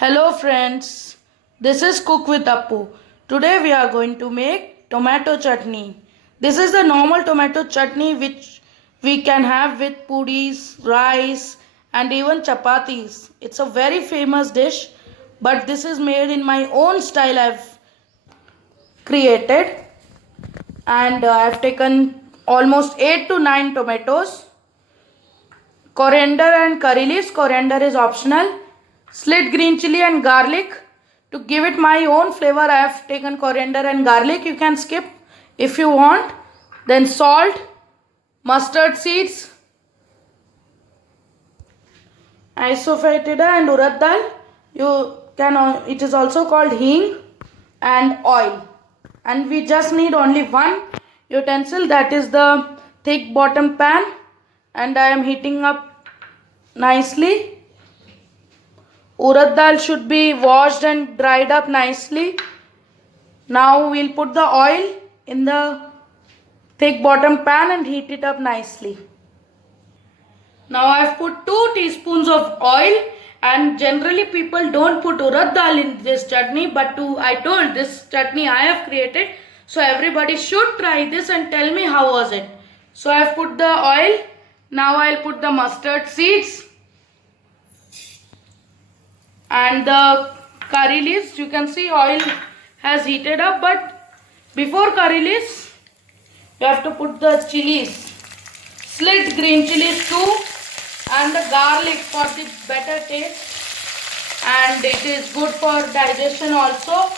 Hello friends, this is Cook with Appu. Today we are going to make tomato chutney. This is the normal tomato chutney which we can have with puris, rice and even chapatis. It's a very famous dish, but this is made in my own style I've created, and I've taken almost 8 to 9 tomatoes, coriander and curry leaves. Coriander is optional. Slit green chili and garlic. To give it my own flavor, I have taken coriander and garlic. You can skip if you want. Then salt, mustard seeds, asafoetida and urad dal. It is also called hing, and oil. And we just need only one utensil, that is the thick bottom pan, and I am heating up nicely. Urad dal should be washed and dried up nicely. Now we'll put the oil in the thick bottom pan and heat it up nicely. Now I've put 2 teaspoons of oil, and generally people don't put urad dal in this chutney, but I told this chutney I have created, so everybody should try this and tell me how was it. So I've put the oil. Now I'll put the mustard seeds and the curry leaves. You can see oil has heated up, but before curry leaves you have to put the chilies, slit green chilies too, and the garlic for the better taste, and it is good for digestion also.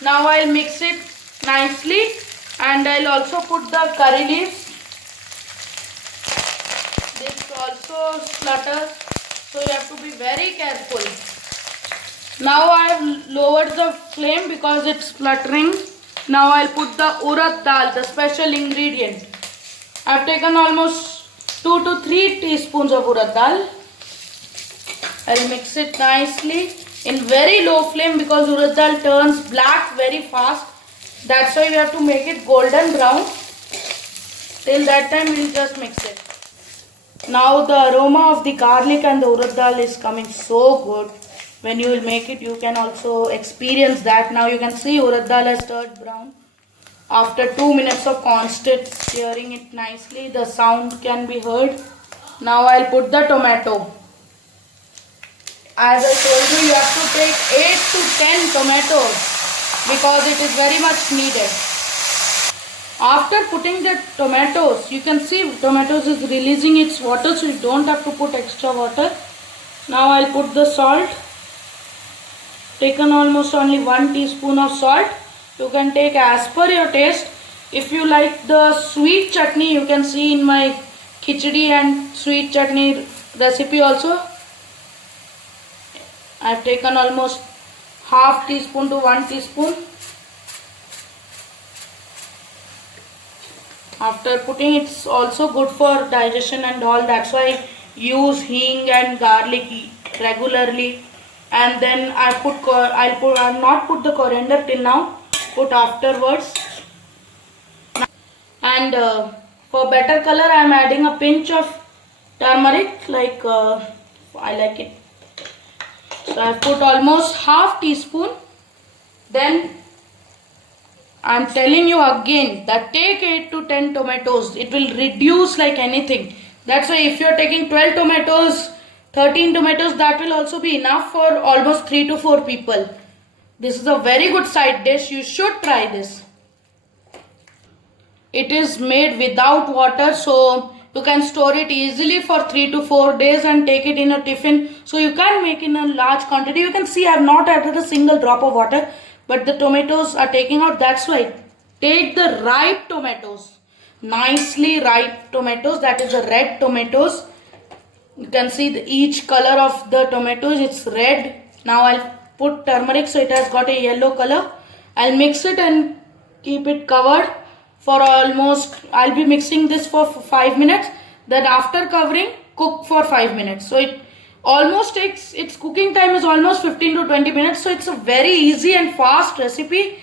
Now I'll mix it nicely, and I'll also put the curry leaves. This also splutters, so you have to be very careful. Now I have lowered the flame because it's spluttering. Now I'll put the urad dal, the special ingredient. I've taken almost 2 to 3 teaspoons of urad dal. I'll mix it nicely in very low flame because urad dal turns black very fast. That's why we have to make it golden brown. Till that time we'll just mix it. Now the aroma of the garlic and the urad dal is coming so good. When you will make it, you can also experience that. Now you can see urad dal has turned brown. After 2 minutes of constant stirring it nicely, the sound can be heard. Now I'll put the tomato. As I told you, you have to take 8 to 10 tomatoes because it is very much needed. After putting the tomatoes, you can see tomatoes is releasing its water, so you don't have to put extra water. Now I'll put the salt. Taken almost only 1 teaspoon of salt. You can take as per your taste. If you like the sweet chutney, you can see in my khichdi and sweet chutney recipe also. I have taken almost half teaspoon to 1 teaspoon. After putting, it's also good for digestion and all. That's why I use hing and garlic regularly. And then I'll not put the coriander till now, put afterwards. And for better color, I am adding a pinch of turmeric, I like it. So I put almost half teaspoon. Then I am telling you again that take 8 to 10 tomatoes. It will reduce like anything. That's why if you are taking 12 tomatoes, 13 tomatoes, that will also be enough for almost 3 to 4 people. This is a very good side dish. You should try this. It is made without water, so you can store it easily for 3 to 4 days and take it in a tiffin. So you can make in a large quantity. You can see I have not added a single drop of water, but the tomatoes are taking out. That's why take the ripe tomatoes, nicely ripe tomatoes, that is the red tomatoes. You can see each color of the tomatoes, it's red. Now I'll put turmeric, so it has got a yellow color. I'll mix it and keep it covered for almost, I'll be mixing this for 5 minutes. Then after covering, cook for 5 minutes. So it almost takes, its cooking time is almost 15 to 20 minutes. So it's a very easy and fast recipe.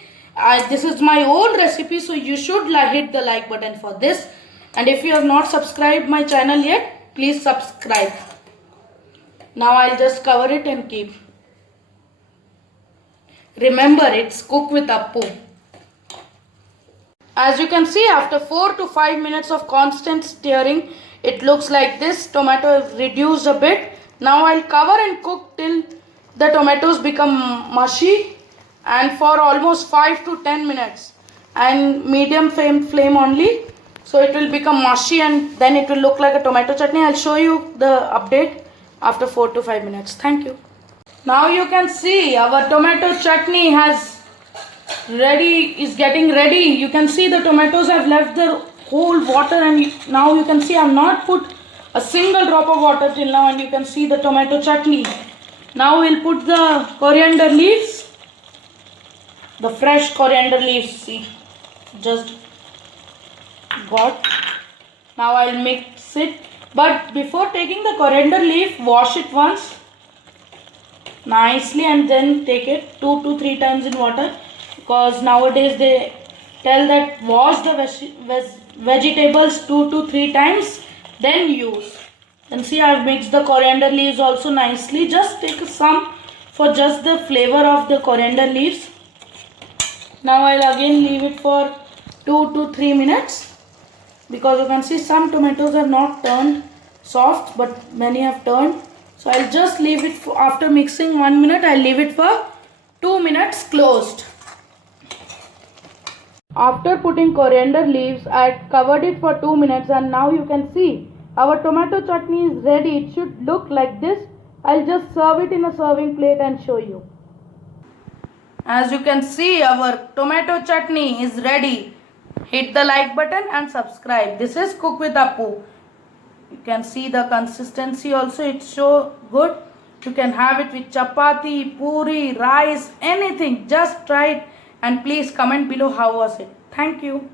This is my own recipe, so you should hit the like button for this. And if you have not subscribed my channel yet, please subscribe. Now I'll just cover it and keep. Remember, it's Cook with Appu. As you can see, after 4 to 5 minutes of constant stirring, it looks like this. Tomato is reduced a bit. Now I'll cover and cook till the tomatoes become mushy, and for almost 5 to 10 minutes, and medium flame only. So it will become mushy and then it will look like a tomato chutney. I'll show you the update after 4 to 5 minutes. Thank you. Now you can see our tomato chutney is getting ready. You can see the tomatoes have left the whole water, and now you can see I have not put a single drop of water till now, and you can see the tomato chutney. Now we'll put the coriander leaves, the fresh coriander leaves. See, just got. Now I'll mix it, but before taking the coriander leaf, wash it once nicely and then take it 2 to 3 times in water, because nowadays they tell that wash the vegetables 2 to 3 times then use. And see, I've mixed the coriander leaves also nicely. Just take some for just the flavor of the coriander leaves. Now I'll again leave it for 2 to 3 minutes, because you can see some tomatoes have not turned soft but many have turned. So I'll just leave it for, after mixing 1 minute, I'll leave it for 2 minutes closed. After putting coriander leaves, I covered it for 2 minutes, and now you can see our tomato chutney is ready. It should look like this. I'll just serve it in a serving plate and show you. As you can see, our tomato chutney is ready. Hit the like button and subscribe. This is Cook with Appu. You can see the consistency also, it's so good. You can have it with chapati, puri, rice, anything. Just try it and please comment below how was it. Thank you.